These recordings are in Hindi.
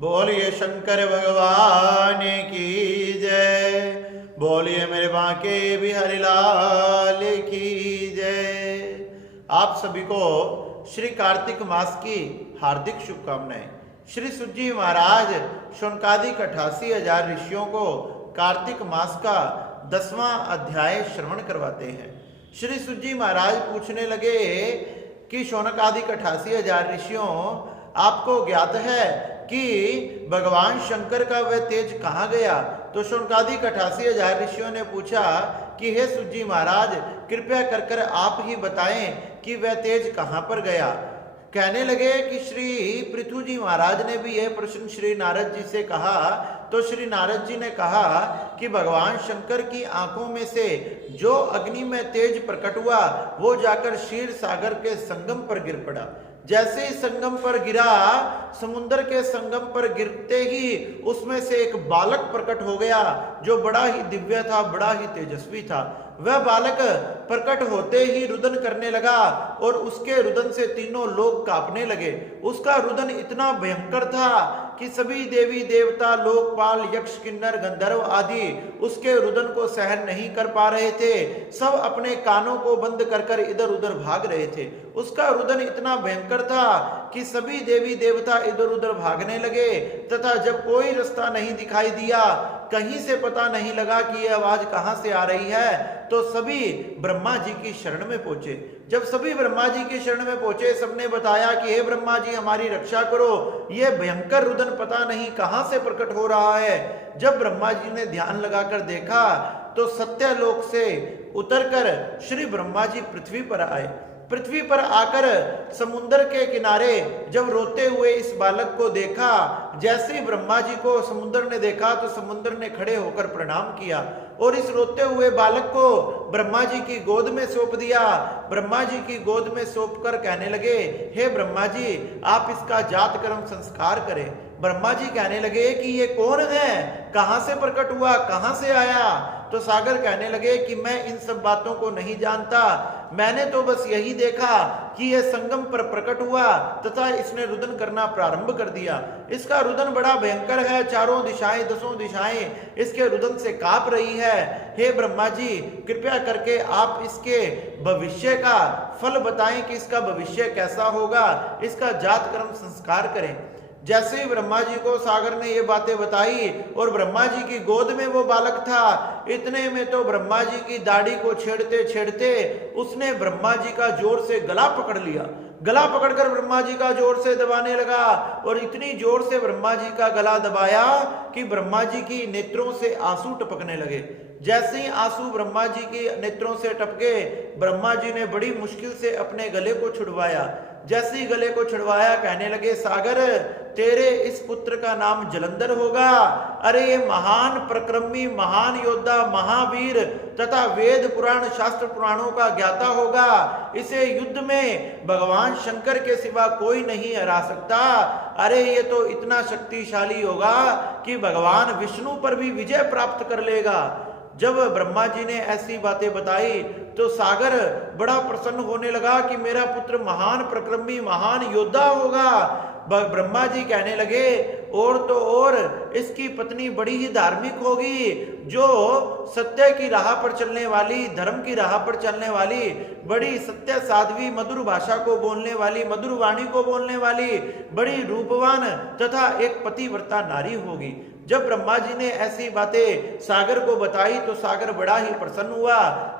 बोलिए शंकर भगवान की जय। बोलिए मेरे बांके बिहारी लाल की जय। आप सभी को श्री कार्तिक मास की हार्दिक शुभकामनाएं। श्री सुजी महाराज शौनकादिक 88,000 ऋषियों को कार्तिक मास का 10वां अध्याय श्रवण करवाते हैं। श्री सुजी महाराज पूछने लगे कि शौनकादिक 88,000 ऋषियों, आपको ज्ञात है कि भगवान शंकर का वह तेज कहाँ गया? तो शौनकादिक 88,000 ऋषियों ने पूछा कि हे सुजी महाराज, कृपया कर कर आप ही बताएं कि वह तेज कहाँ पर गया। कहने लगे कि श्री पृथु जी महाराज ने भी यह प्रश्न श्री नारद जी से कहा। तो श्री नारद जी ने कहा कि भगवान शंकर की आंखों में से जो अग्नि में तेज प्रकट हुआ वो जाकर क्षीर सागर के संगम पर गिर पड़ा। जैसे ही संगम पर गिरा, समुद्र के संगम पर गिरते ही उसमें से एक बालक प्रकट हो गया जो बड़ा ही दिव्य था, बड़ा ही तेजस्वी था। वह बालक प्रकट होते ही रुदन करने लगा और उसके रुदन से तीनों लोग कांपने लगे। उसका रुदन इतना भयंकर था कि सभी देवी देवता, लोकपाल, यक्ष, किन्नर, गंधर्व आदि उसके रुदन को सहन नहीं कर पा रहे थे। सब अपने कानों को बंद कर कर इधर उधर भाग रहे थे। उसका रुदन इतना भयंकर था कि सभी देवी देवता इधर उधर भागने लगे तथा जब कोई रास्ता नहीं दिखाई दिया, कहीं से पता नहीं लगा कि यह आवाज कहां से आ रही है, तो सभी ब्रह्मा जी की शरण में पहुंचे। जब सभी ब्रह्मा जी की शरण में पहुंचे, सबने बताया कि हे ब्रह्मा जी, हमारी रक्षा करो, यह भयंकर रुदन पता नहीं कहां से प्रकट हो रहा है। जब ब्रह्मा जी ने ध्यान लगाकर देखा तो सत्यलोक से उतरकर श्री ब्रह्मा जी पृथ्वी पर आए। पृथ्वी पर आकर समुद्र के किनारे जब रोते हुए इस बालक को देखा, जैसे ही ब्रह्मा जी को समुद्र ने देखा तो समुद्र ने खड़े होकर प्रणाम किया और इस रोते हुए बालक को ब्रह्मा जी की गोद में सौंप दिया। ब्रह्मा जी की गोद में सौंप कर कहने लगे, हे ब्रह्मा जी, आप इसका जात कर्म संस्कार करें। ब्रह्मा जी कहने लगे कि ये कौन है, कहां से प्रकट हुआ, कहां से आया? तो सागर कहने लगे कि मैं इन सब बातों को नहीं जानता, मैंने तो बस यही देखा कि यह संगम पर प्रकट हुआ तथा इसने रुदन करना प्रारंभ कर दिया। इसका रुदन बड़ा भयंकर है, चारों दिशाएं, 10 दिशाएं इसके रुदन से कांप रही है। हे ब्रह्मा जी, कृपया करके आप इसके भविष्य का फल बताएं कि इसका भविष्य कैसा होगा, इसका जात कर्म संस्कार करें। जैसे ही ब्रह्मा जी को सागर ने ये बातें बताई और ब्रह्मा जी की गोद में वो बालक था, इतने में तो ब्रह्मा जी की दाढ़ी को छेड़ते छेड़ते उसने ब्रह्मा जी का जोर से गला पकड़ लिया। गला पकड़कर ब्रह्मा जी का जोर से दबाने लगा और इतनी जोर से ब्रह्मा जी का गला दबाया कि ब्रह्मा जी की नेत्रों से आंसू टपकने लगे। जैसे ही आंसू ब्रह्मा जी के नेत्रों से टपके, ब्रह्मा जी ने बड़ी मुश्किल से अपने गले को छुड़वाया। जैसे ही गले को छुड़वाया, कहने लगे, सागर, तेरे इस पुत्र का नाम जलंधर होगा। अरे ये महान प्रक्रमी, महान योद्धा, महावीर तथा वेद पुराण शास्त्र पुराणों का ज्ञाता होगा। इसे युद्ध में भगवान शंकर के सिवा कोई नहीं हरा सकता। अरे ये तो इतना शक्तिशाली होगा कि भगवान विष्णु पर भी विजय प्राप्त कर लेगा। जब ब्रह्मा जी ने ऐसी बातें बताई तो सागर बड़ा प्रसन्न होने लगा कि मेरा पुत्र महान प्रक्रमी, महान योद्धा होगा। ब्रह्मा जी कहने लगे, और तो और इसकी पत्नी बड़ी ही धार्मिक होगी, जो सत्य की राह पर चलने वाली, धर्म की राह पर चलने वाली, बड़ी सत्य साध्वी, मधुर भाषा को बोलने वाली, मधुर वाणी को बोलने वाली, बड़ी रूपवान तथा एक पतिव्रता नारी होगी। जब ब्रह्मा जी ने ऐसी बातें सागर को बताई तो सागर बड़ा ही प्रसन्न हुआ।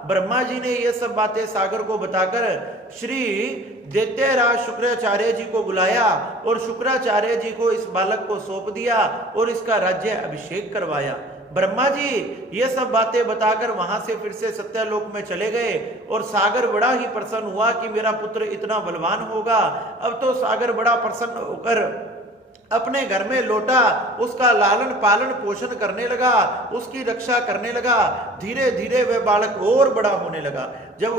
ब्रह्मा जी ने ये सब बातें सागर को बताकर श्री दैत्यराज शुक्राचार्य जी को बुलाया और शुक्राचार्य जी को इस बालक को सौंप दिया और इसका राज्य अभिषेक करवाया। ब्रह्मा जी ये सब बातें बताकर वहां से फिर से सत्यलोक में चले गए और सागर बड़ा ही प्रसन्न हुआ कि मेरा पुत्र इतना बलवान होगा। अब तो सागर बड़ा प्रसन्न होकर अपने घर में लौटा, उसका लालन पालन पोषण करने लगा, उसकी रक्षा करने लगा। धीरे धीरे वह बालक और बड़ा होने लगा। जब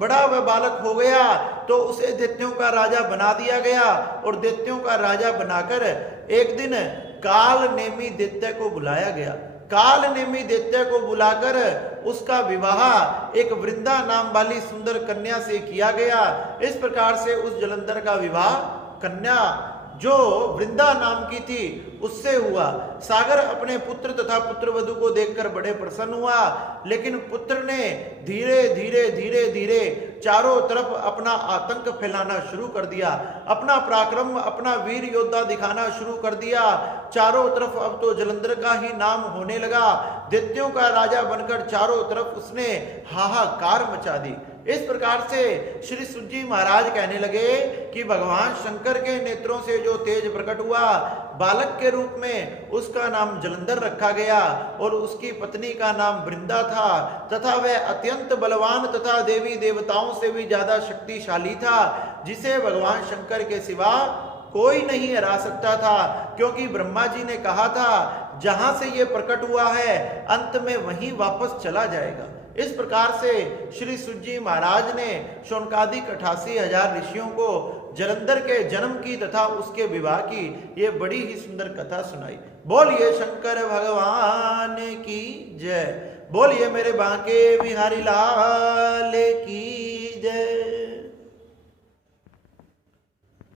बड़ा वह बालक हो गया तो उसे दैत्यों का राजा बना दिया गया और दैत्यों का राजा बनाकर एक दिन काल नेमी दैत्य को बुलाया गया। काल नेमी दैत्य को बुलाकर उसका विवाह एक वृंदा नाम वाली सुंदर कन्या से किया गया। इस प्रकार से उस जलंधर का विवाह कन्या जो वृंदा नाम की थी उससे हुआ। सागर अपने पुत्र तथा पुत्रवधू को देखकर बड़े प्रसन्न हुआ, लेकिन पुत्र ने धीरे धीरे धीरे धीरे चारों तरफ अपना आतंक फैलाना शुरू कर दिया, अपना पराक्रम, अपना वीर योद्धा दिखाना शुरू कर दिया। चारों तरफ अब तो जलंधर का ही नाम होने लगा। दैत्यों का राजा बनकर चारों तरफ उसने हाहाकार मचा दी। इस प्रकार से श्री सुजी महाराज कहने लगे कि भगवान शंकर के नेत्रों से जो तेज प्रकट हुआ, बालक के रूप में उसका नाम जलंधर रखा गया और उसकी पत्नी का नाम वृंदा था, तथा वह अत्यंत बलवान तथा देवी देवताओं से भी ज्यादा शक्तिशाली था, जिसे भगवान शंकर के सिवा कोई नहीं हरा सकता था। क्योंकि ब्रह्मा जी ने कहा था जहां से ये प्रकट हुआ है अंत में वहीं वापस चला जाएगा। इस प्रकार से श्री सुजी महाराज ने शौनकादिक 88,000 ऋषियों को जलंधर के जन्म की तथा उसके विवाह की ये बड़ी ही सुंदर कथा सुनाई। बोलिए शंकर भगवान की जय, बोलिए मेरे बांके बिहारी लाल की